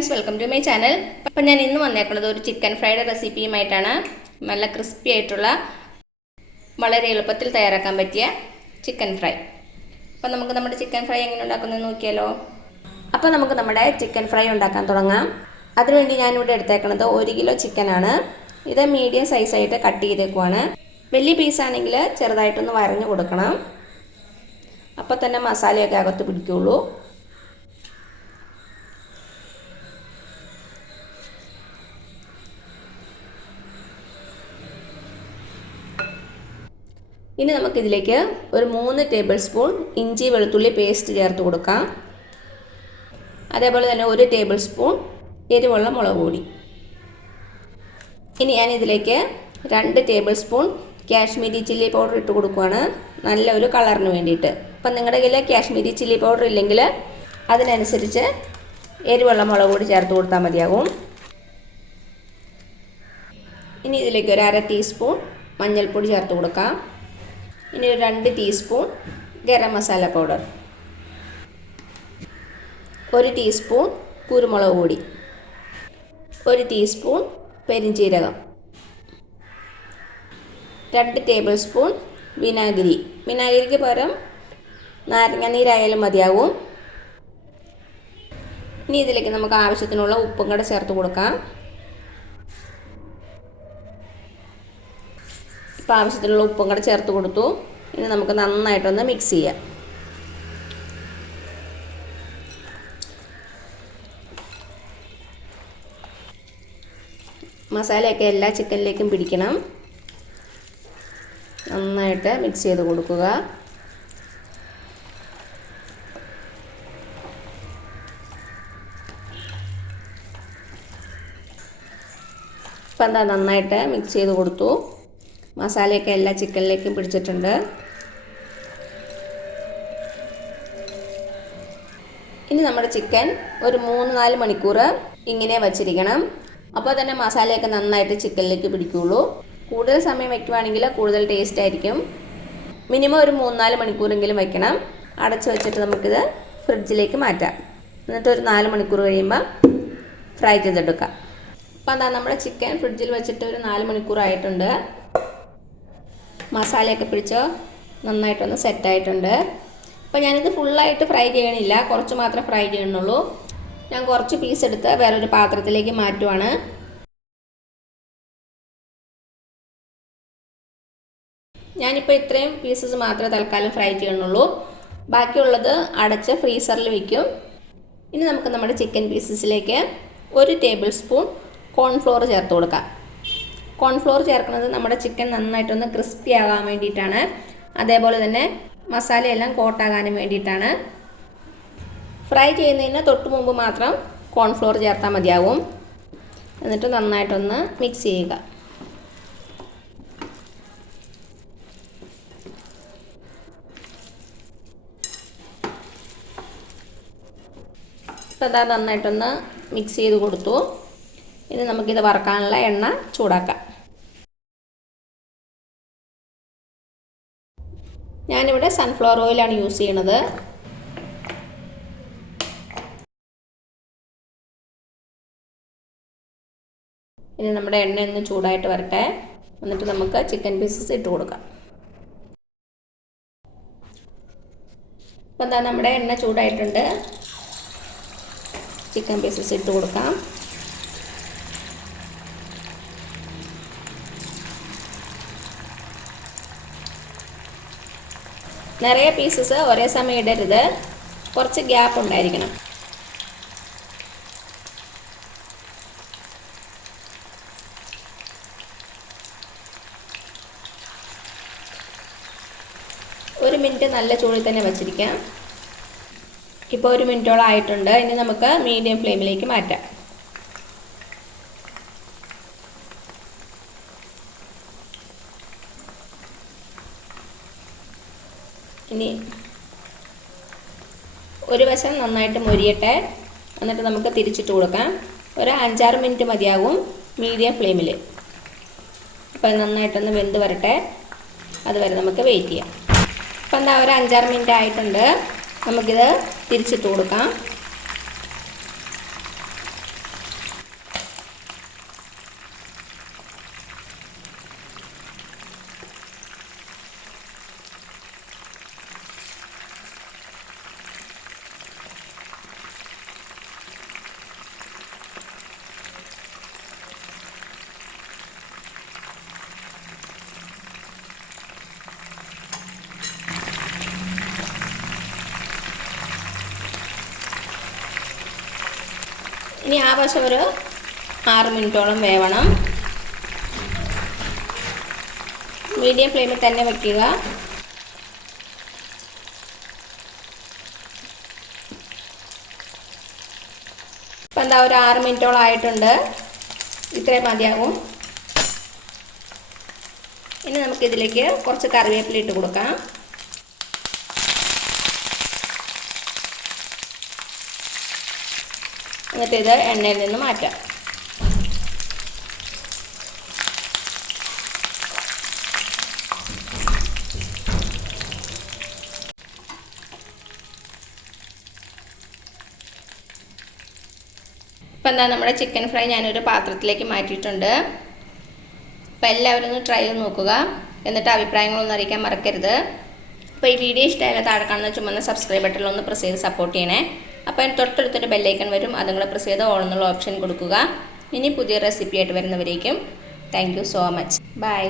Friends, welcome to my channel. അപ്പം ഞാൻ ഇന്ന് വന്നേക്കുന്നത് ഒരു ചിക്കൻ ഫ്രൈഡ് റെസിപ്പിയുമായിട്ടാണ്. നല്ല ക്രിസ്പി ആയിട്ടുള്ള വളരെ എളുപ്പത്തിൽ തയ്യാറാക്കാൻ പറ്റിയ ചിക്കൻ ഫ്രൈ. അപ്പം നമുക്ക് നമ്മുടെ ചിക്കൻ ഫ്രൈ എങ്ങനെ ഉണ്ടാക്കുന്നത് നോക്കിയാലോ. അപ്പോൾ നമുക്ക് നമ്മുടെ ചിക്കൻ ഫ്രൈ ഉണ്ടാക്കാൻ തുടങ്ങാം. അതിനുവേണ്ടി ഞാനിവിടെ എടുത്തേക്കുന്നത് 1 കിലോ ചിക്കനാണ്. ഇത് മീഡിയം സൈസായിട്ട് കട്ട് ചെയ്തേക്കുവാണ്. വലിയ പീസാണെങ്കിൽ ചെറുതായിട്ടൊന്ന് വരഞ്ഞു കൊടുക്കണം, അപ്പോൾ തന്നെ മസാലയൊക്കെ അകത്ത് പിടിക്കുകയുള്ളൂ. ഇനി നമുക്കിതിലേക്ക് ഒരു 3 ടേബിൾ സ്പൂൺ ഇഞ്ചി വെളുത്തുള്ളി പേസ്റ്റ് ചേർത്ത് കൊടുക്കാം. അതേപോലെ തന്നെ 1 ടേബിൾ സ്പൂൺ എരിവുള്ള മുളക് പൊടി. ഇനി ഞാനിതിലേക്ക് 2 table spoon Kashmiri chilli powder ഇട്ട് കൊടുക്കുകയാണ്, നല്ലൊരു കളറിന് വേണ്ടിയിട്ട്. അപ്പം നിങ്ങളുടെ കയ്യിൽ കാശ്മീരി ചില്ലി പൗഡർ ഇല്ലെങ്കിൽ അതിനനുസരിച്ച് എരിവുള്ള മുളക് പൊടി ചേർത്ത് കൊടുത്താൽ മതിയാകും. ഇനി ഇതിലേക്ക് ഒരു 1/2 ടീസ്പൂൺ മഞ്ഞൾപ്പൊടി ചേർത്ത് കൊടുക്കാം. ഇനി ഒരു 2 teaspoon garam masala powder, 1 teaspoon കുരുമുളക് പൊടി, 1 ടീസ്പൂൺ പെരിഞ്ജീരകം, 2 ടേബിൾ സ്പൂൺ വിനാഗിരി. വിനാഗിരിക്ക് പകരം നാരങ്ങ നീരായാലും മതിയാവും. ഇനി ഇതിലേക്ക് നമുക്ക് ആവശ്യത്തിനുള്ള ഉപ്പും കൂടെ ചേർത്ത് കൊടുക്കാം. ഇപ്പോൾ ആവശ്യത്തിനുള്ള ഉപ്പും കൂടെ ചേർത്ത് കൊടുത്തു. ഇനി നമുക്ക് നന്നായിട്ടൊന്ന് മിക്സ് ചെയ്യാം. മസാലയൊക്കെ എല്ലാ ചിക്കനിലേക്കും പിടിക്കണം. നന്നായിട്ട് മിക്സ് ചെയ്ത് കൊടുക്കുക. ഇപ്പം എന്താ, നന്നായിട്ട് മിക്സ് ചെയ്ത് കൊടുത്തു. മസാലയൊക്കെ എല്ലാ ചിക്കനിലേക്കും പിടിച്ചിട്ടുണ്ട്. ഇനി നമ്മുടെ ചിക്കൻ ഒരു 3-4 മണിക്കൂർ ഇങ്ങനെ വച്ചിരിക്കണം. അപ്പോൾ തന്നെ മസാലയൊക്കെ നന്നായിട്ട് ചിക്കനിലേക്ക് പിടിക്കുകയുള്ളൂ. കൂടുതൽ സമയം വയ്ക്കുവാണെങ്കിൽ കൂടുതൽ ടേസ്റ്റ് ആയിരിക്കും. മിനിമം ഒരു 3-4 മണിക്കൂറെങ്കിലും വയ്ക്കണം. അടച്ച് വെച്ചിട്ട് നമുക്കിത് ഫ്രിഡ്ജിലേക്ക് മാറ്റാം. എന്നിട്ട് ഒരു 4 മണിക്കൂർ കഴിയുമ്പോൾ ഫ്രൈ ചെയ്തെടുക്കാം. അപ്പോൾ എന്താ, നമ്മുടെ ചിക്കൻ ഫ്രിഡ്ജിൽ വെച്ചിട്ട് ഒരു 4 മണിക്കൂറായിട്ടുണ്ട്. മസാലയൊക്കെ പിടിച്ച് നന്നായിട്ടൊന്ന് സെറ്റായിട്ടുണ്ട്. അപ്പോൾ ഞാനിത് ഫുള്ളായിട്ട് ഫ്രൈ ചെയ്യണില്ല, കുറച്ച് മാത്രമേ ഫ്രൈ ചെയ്യണുള്ളൂ. ഞാൻ കുറച്ച് പീസ് എടുത്ത് വേറൊരു പാത്രത്തിലേക്ക് മാറ്റുവാണ്. ഞാനിപ്പോൾ ഇത്രയും പീസസ് മാത്രമേ തൽക്കാലം ഫ്രൈ ചെയ്യണുള്ളൂ. ബാക്കിയുള്ളത് അടച്ച് ഫ്രീസറിൽ വയ്ക്കും. ഇനി നമുക്ക് നമ്മുടെ ചിക്കൻ പീസസിലേക്ക് 1 ടേബിൾ സ്പൂൺ കോൺഫ്ലോർ ചേർത്ത് കൊടുക്കാം. കോൺഫ്ലോർ ചേർക്കുന്നത് നമ്മുടെ ചിക്കൻ നന്നായിട്ടൊന്ന് ക്രിസ്പി ആകാൻ വേണ്ടിയിട്ടാണ്. അതേപോലെ തന്നെ മസാലയെല്ലാം കോട്ടാകാനും വേണ്ടിയിട്ടാണ്. ഫ്രൈ ചെയ്യുന്നതിന് തൊട്ട് മുമ്പ് മാത്രം കോൺഫ്ലോർ ചേർത്താൽ മതിയാവും. എന്നിട്ട് നന്നായിട്ടൊന്ന് മിക്സ് ചെയ്യുക. ഇപ്പോൾ അതാ നന്നായിട്ടൊന്ന് മിക്സ് ചെയ്ത് കൊടുത്തു. ഇനി നമുക്കിത് വറുക്കാനുള്ള എണ്ണ ചൂടാക്കാം. ഞാനിവിടെ സൺഫ്ലവർ ഓയിലാണ് യൂസ് ചെയ്യണത്. ഇനി നമ്മുടെ എണ്ണ ഒന്ന് ചൂടായിട്ട് വരട്ടെ. എന്നിട്ട് നമുക്ക് ചിക്കൻ പീസസ് ഇട്ട് കൊടുക്കാം. അപ്പോൾ എന്താ, നമ്മുടെ എണ്ണ ചൂടായിട്ടുണ്ട്. ചിക്കൻ പീസസ് ഇട്ട് കൊടുക്കാം. നിറയെ പീസസ് ഒരേ സമയം ഇടരുത്, കുറച്ച് ഗ്യാപ്പ് ഉണ്ടായിരിക്കണം. ഒരു മിനിറ്റ് നല്ല ചൂടിൽ തന്നെ വച്ചിരിക്കാം. ഇപ്പോൾ 1 മിനിറ്റോളം ആയിട്ടുണ്ട്. ഇനി നമുക്ക് മീഡിയം ഫ്ലെയിമിലേക്ക് മാറ്റാം. ഇനി ഒരു വശം നന്നായിട്ട് മൊരിയട്ടെ. എന്നിട്ട് നമുക്ക് തിരിച്ചിട്ട് കൊടുക്കാം. ഒരു 5-6 മിനിറ്റ് മതിയാകും മീഡിയം ഫ്ലെയിമിൽ. അപ്പോൾ നന്നായിട്ടൊന്ന് വെന്ത് വരട്ടെ, അതുവരെ നമുക്ക് വെയിറ്റ് ചെയ്യാം. അപ്പോൾ എന്താ, ഒരു 5-6 മിനിറ്റ് ആയിട്ടുണ്ട്. നമുക്കിത് തിരിച്ചിട്ട് കൊടുക്കാം. ഇനി ആ വശം ഒരു 6 മിനിറ്റോളം വേവണം. മീഡിയം ഫ്ലെയിമിൽ തന്നെ വയ്ക്കുക. ഇപ്പം എന്താ ഒരു 6 മിനിറ്റോളം ആയിട്ടുണ്ട്. ഇത്രയും മതിയാകും. ഇനി നമുക്കിതിലേക്ക് കുറച്ച് കറിവേപ്പില ഇട്ട് കൊടുക്കാം. എന്നിട്ട് ഇത് എണ്ണയിൽ നിന്ന് മാറ്റാം. ഇപ്പം എന്താ നമ്മുടെ ചിക്കൻ ഫ്രൈ ഞാനൊരു പാത്രത്തിലേക്ക് മാറ്റിയിട്ടുണ്ട്. അപ്പോൾ എല്ലാവരും ഒന്ന് ട്രൈ ചെയ്ത് നോക്കുക. എന്നിട്ട് അഭിപ്രായങ്ങളൊന്നും അറിയിക്കാൻ മറക്കരുത്. അപ്പോൾ ഈ വീഡിയോ ഇഷ്ടമായാലും താഴെ കാണുന്ന ചുമന്ന സബ്സ്ക്രൈബ് ബട്ടണിലൊന്ന് പ്രസ് ചെയ്ത് സപ്പോർട്ട് ചെയ്യണേ. അപ്പോൾ അതിന് തൊട്ടടുത്തൊരു ബെല്ലൈക്കൺ വരും, അത് നിങ്ങൾ പ്രസ് ചെയ്ത് ഓൾ എന്നുള്ള ഓപ്ഷൻ കൊടുക്കുക. ഇനി പുതിയ റെസിപ്പി ആയിട്ട് വരുന്നവരേക്കും thank you so much. By.